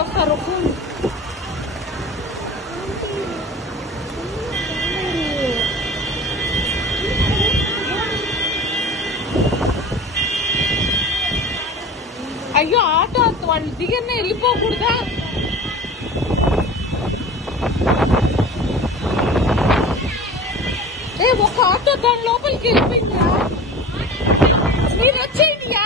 వస్తారు. అయ్యో ఆటో వాళ్ళు దిగనే వెళ్ళిపోకూడదా? ఒక ఆటో దాని లోపలికి వెళ్ళిపోయిందా? మీరు వచ్చేయండియా.